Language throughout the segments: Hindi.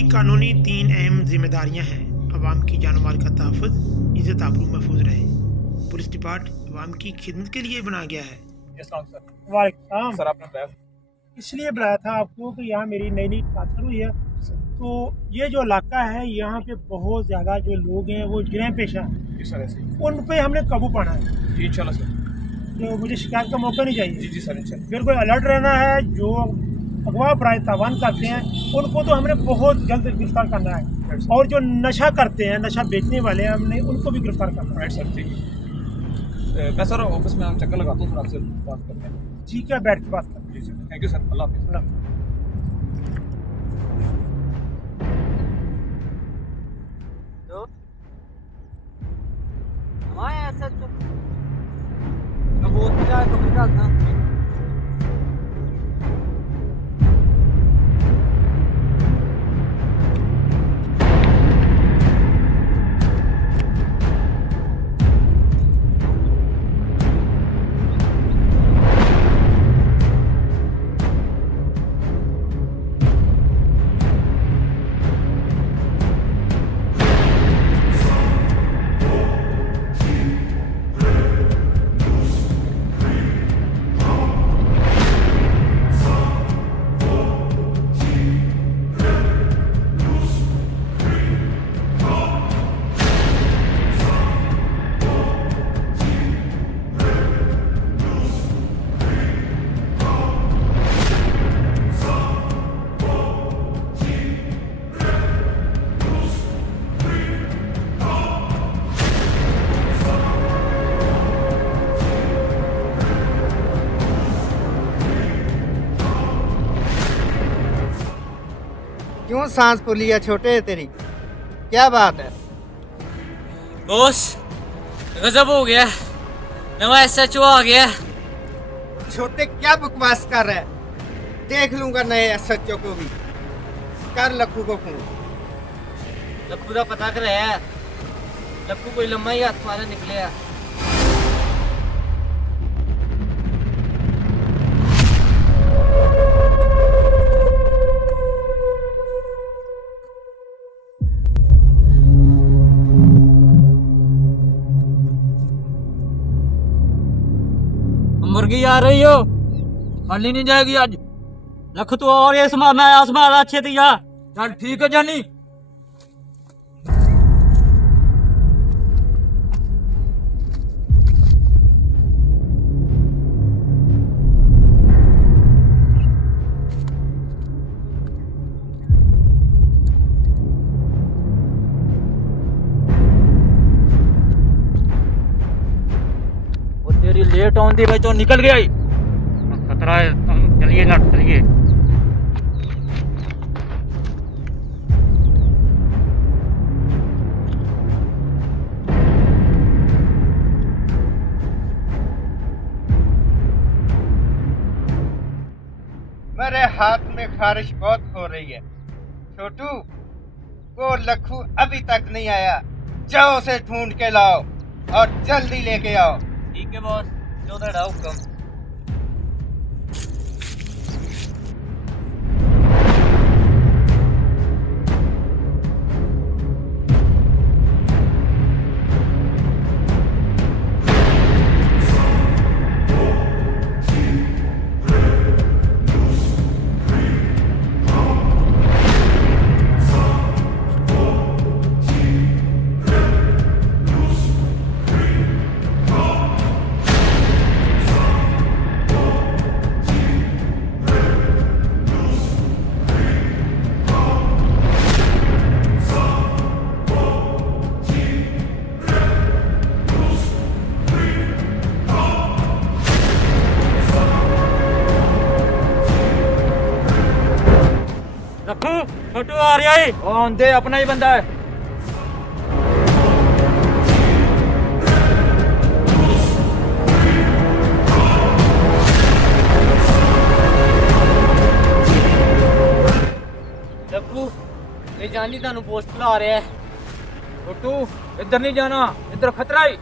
की कानूनी 3 अहम जिम्मेदारियां हैं। अवाम की जान माल का तहफ़्फ़ुज़, इज़्ज़त आबरू महफूज रहे। पुलिस डिपार्टमेंट अवाम की खिदमत के लिए बनाया गया है। वालेकुम सर आपने बताया इसलिए बुलाया था आपको कि यहाँ मेरी नई नई ट्रांसफ़र हुई है, तो ये जो इलाका है यहाँ पे बहुत ज़्यादा जो लोग हैं वो जुर्म पेशा हैं, जी सर ऐसे उन पे हमने काबू पाना है। जी इंशाल्लाह सर। तो मुझे शिकायत का मौका नहीं चाहिए। जी जी सर इंशाल्लाह। बिल्कुल अलर्ट रहना है। जो अगवा बराए तावान करते हैं उनको तो हमने बहुत जल्द गिरफ्तार करना है, और जो नशा करते हैं, नशा बेचने वाले हैं, हमने उनको भी गिरफ्तार करना है। राइट सर ठीक है। मैं सर ऑफिस में चक्कर लगाता हूँ, सर आपसे बात करते हैं। ठीक है, बैठ के बात करते हैं। जी सर थैंक यू सर, अल्लाह हाफिज़। क्यों सांस फूली है छोटे तेरी, क्या बात है? बॉस गजब हो गया, नवा एसएचओ आ गया। छोटे क्या बकवास कर रहा है? देख लूंगा नए एसएचओ को भी। कर लक्कू को फोन। लक्कू का पता कर है, लक्कू कोई लम्बा ही हाथ मारे निकले है। मुर्गी आ रही हो, खाली नहीं जाएगी आज। रख तो और ये मैं आसमान अच्छे दिया। चल ठीक है जानी। वो तेरी लेट आउंदी भाई तो निकल गया ही। खतरा है, तुम चलिए ना चलिए। मेरे हाथ में खारिश बहुत हो रही है। छोटू, वो लक्कू अभी तक नहीं आया, जाओ उसे ढूंढ के लाओ और जल्दी लेके आओ। ठीक है बॉस, जो तेरा हुक्म। लक्कू छोटू आ रहा है। आंधे अपना ही बंदा है। लक्कू ये जानी तानू पोस्ट ला रहा है। छोटू इधर नहीं जाना, इधर खतरा है,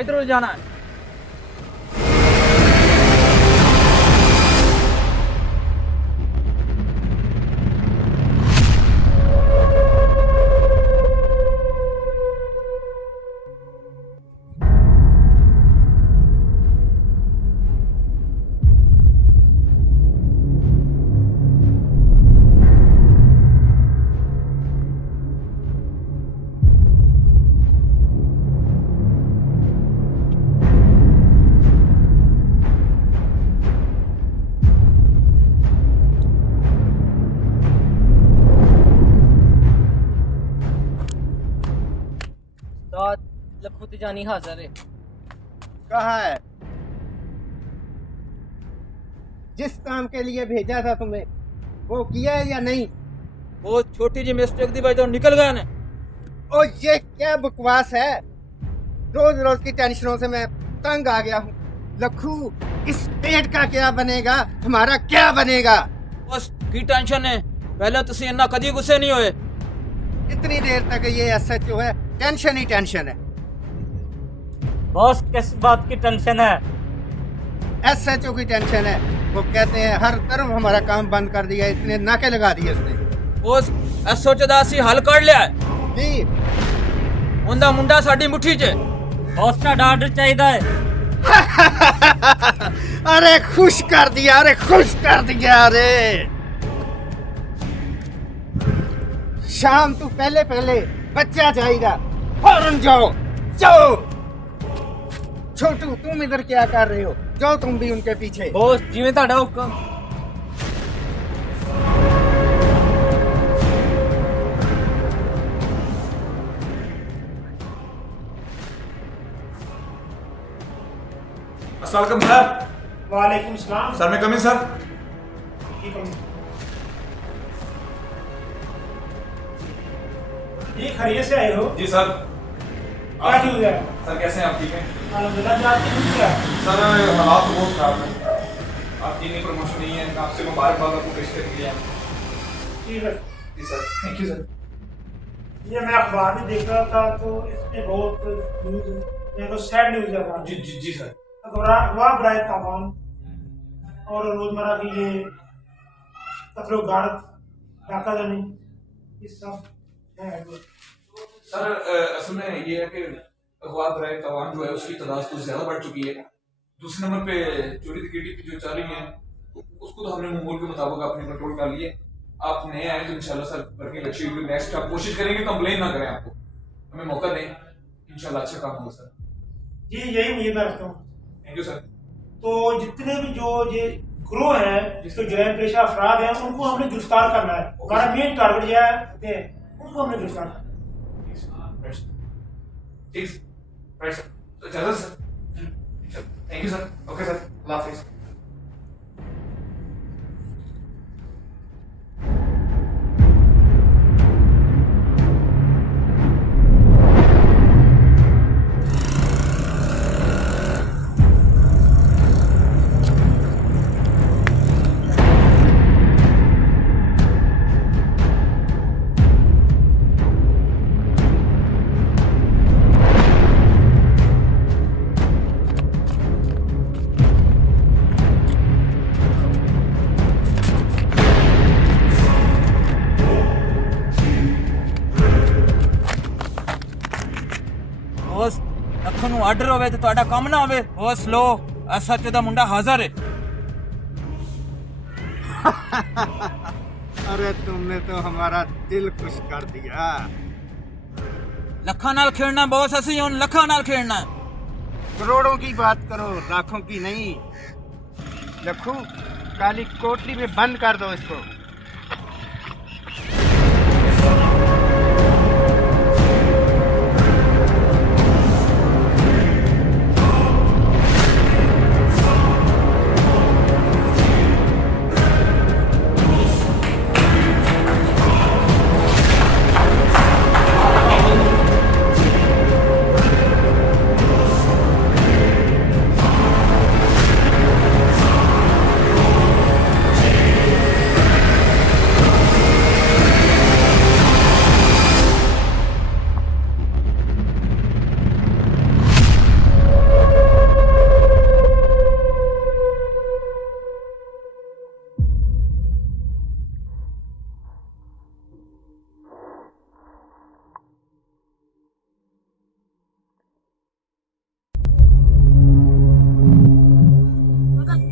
इधर जाना है। वो जानी हाजिर है। कहा है? जिस काम के लिए भेजा था तुम्हें वो किया है या नहीं? वो छोटी जी मिस्टेक दी वजह निकल गया ने। ओ ये क्या बकवास है? रोज रोज की टेंशनों से मैं तंग आ गया हूँ। लखू, इस पेट का क्या बनेगा, हमारा क्या बनेगा? बस की टेंशन है, पहले तुसी इन्ना कदी गुस्से नहीं होए। इतनी देर तक ये एसएचओ है, टेंशन ही टेंशन है। बॉस किस बात की टेंशन है? एसएचओ की टेंशन है। वो कहते हैं हर तरफ हमारा काम बंद कर दिया, इतने नाके लगा दिए उसने। उस एसओ दासी हल कर लिया है जी, उनका मुंडा साडी मुट्ठी च। बॉस का ऑर्डर चाहिए है। अरे खुश कर दिया, अरे खुश कर दिया। अरे शाम तू पहले पहले बच्चा जाएगा, फौरन जाओ जाओ। छोटू तुम इधर क्या कर रहे हो? जाओ तुम भी उनके पीछे। बॉस जिवें ਤੁਹਾਡਾ ਹੁਕਮ। अस्सलाम वालेकुम सर। वालेकुम सलाम। सर मैं कम इन सर। ठीक है। ये खैरियत से आए हो? जी सर। क्या न्यूज़ है? सर कैसे हैं आप? ठीक हैं अल्हम्दुलिल्लाह। जाती हूँ क्या? सर, हालात तो बहुत खराब हैं। आपकी नई प्रमोशन नहीं है, आपसे मुबारकबाद आपको पेश कर दिया। ठीक है। जी सर, थैंक यू सर। ये मैं अखबार में देख रहा था तो इसमें बहुत न्यूज़, मेरे को सैड न्यूज़ लग रहा जी जी जी सर। अगवा बराए तावान और रोजमर्रा की ये कत्लो गारत, डाका जनी, ये सब है। सर असल में ये है कि अगवा बराए तवान जो है उसकी तादाद कुछ ज़्यादा बढ़ चुकी है। दूसरे नंबर पे चोरी डकैती की जो चल रही है उसको तो हमने मामूल के मुताबिक अपने कंट्रोल कर लिए। आप नए आए तो इंशाल्लाह सर वर्किंग अच्छी होगी। नेक्स्ट आप कोशिश करेंगे कंप्लेन ना करें, आपको हमें मौका दें, इंशाल्लाह अच्छा काम होगा सर। जी यही उम्मीद मैं रखता हूँ। Thank you sir. तो जितने भी जो ये ग्रोह है जिसके जराइम पेशा अफराद हैं उनको हमने गिरफ्तार करना है। हमारा मेन टारगेट यह है उनको हमने गिरफ्तार करना है। ठीक राइट सर, तो इजाज़त sir. Thank you sir. Okay sir, अल्लाह हाफिज़। बॉस लखन ਨੂੰ ਆਰਡਰ ਹੋਵੇ ਤੇ ਤੁਹਾਡਾ ਕੰਮ ਨਾ ਹੋਵੇ। ਬॉस लो एसएचओ ਦਾ ਮੁੰਡਾ ਹਾਜ਼ਰ है। अरे तुमने तो हमारा दिल खुश कर दिया। ਲੱਖਾਂ ਨਾਲ ਖੇਡਣਾ ਬॉस, ਅਸੀਂ ਹੁਣ ਲੱਖਾਂ ਨਾਲ ਖੇਡਣਾ। करोड़ों की बात करो, लाखों की नहीं। लखू, काली कोठरी में बंद कर दो इसको।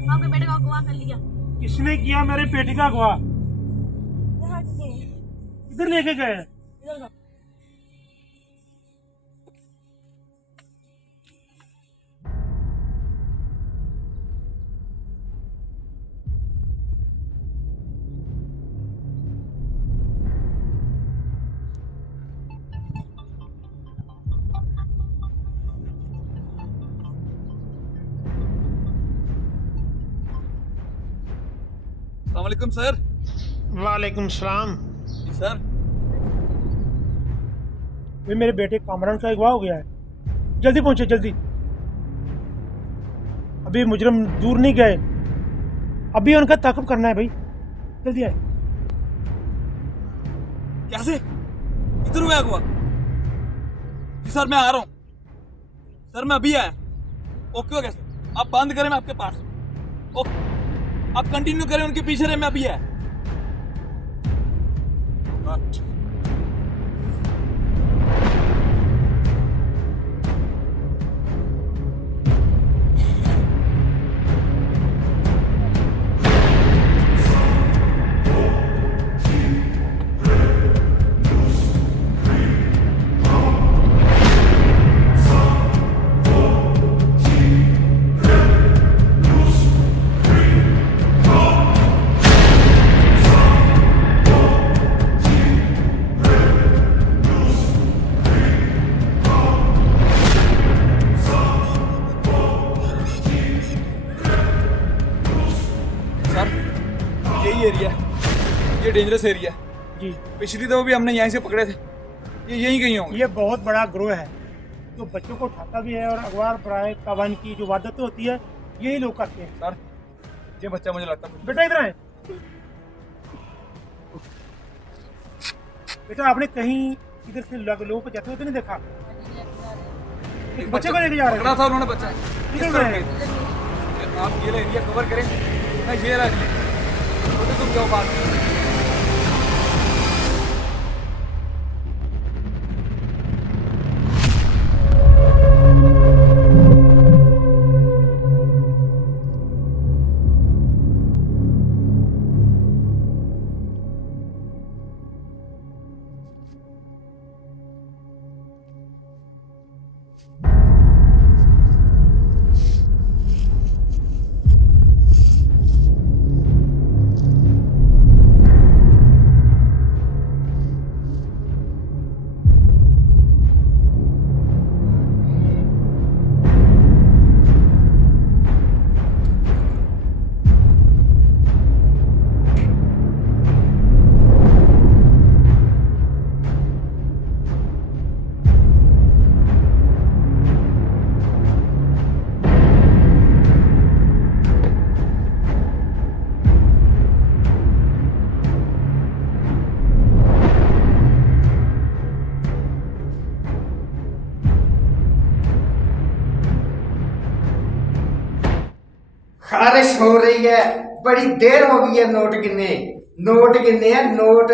आपके बेटे को अगवा कर लिया। किसने किया मेरे बेटे का अगवा? इधर लेके गए? वालेकुम सर। वालेकुम सलाम। जी सर। भाई मेरे बेटे कामरान का अगवा हो गया है, जल्दी पहुंचे जल्दी। अभी मुजरम दूर नहीं गए, अभी उनका ताक़ुब करना है भाई, जल्दी आए। कैसे? किधर हुआ अगवा? जी सर मैं आ रहा हूँ। सर मैं अभी आया। ओके ओके सर, आप बंद करें, मैं आपके पास। ओके, आप कंटिन्यू करें, उनके पीछे रहे, मैं अभी आया। यही एरिया है, ये डेंजरस एरिया है जी। पिछली दफा भी हमने यहीं से पकड़े थे, ये यहीं कहीं होंगे। ये बहुत बड़ा ग्रोह है जो बच्चों को उठाता भी है और अगवा बराए तावान की जो वारदातें होती है यही लोग करते हैं। सर ये बच्चा मुझे लगता है। बेटा इधर आए। बेटा आपने कहीं इधर से लोगों को जाते हुए तो नहीं देखा? एक बच्चे को लेके जा रहे पकड़ा था उन्होंने बच्चा। किधर किस तरह गए? के? आप ये एरिया कवर करें, मैं ये रहा तो तुम क्यों बात कर? खारिश हो रही है, बड़ी देर हो गई है। नोट गिनने हैं नोट।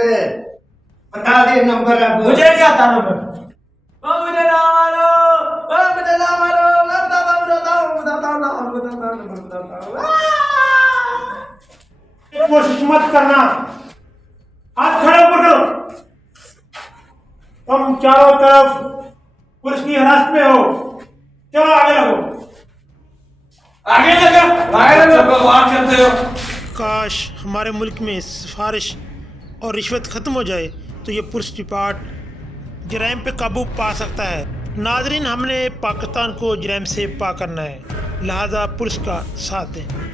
बता दे नंबर अब। मुझे नहीं आता नंबर। मुझे ना मारो, मुझे ना मारो, मैं बताता कोशिश मत करना, हाथ खड़े ऊपर करो। तुम चारों तरफ पुलिस की हिरासत में हो, चलो आगे लगो। आगे लगा भगवान करते हो। काश हमारे मुल्क में सिफारिश और रिश्वत ख़त्म हो जाए तो ये पुलिस डिपार्ट जराइम पे काबू पा सकता है। नाजरीन, हमने पाकिस्तान को जराइम से पाक करना है, लिहाजा पुलिस का साथ दें।